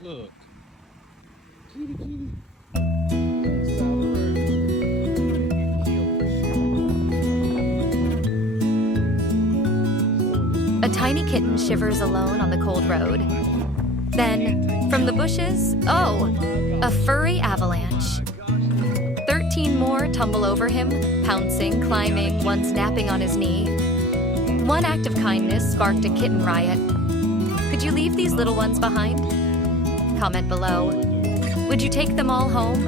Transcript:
Look. Kitty, kitty. On the side of the road. You killed the A tiny kitten shivers alone on the cold road. Then, from the bushes, oh, a furry avalanche. 13 more tumble over him, pouncing, climbing, one snapping on his knee. One act of kindness sparked a kitten riot. Could you leave these little ones behind? Comment below. Would you take them all home?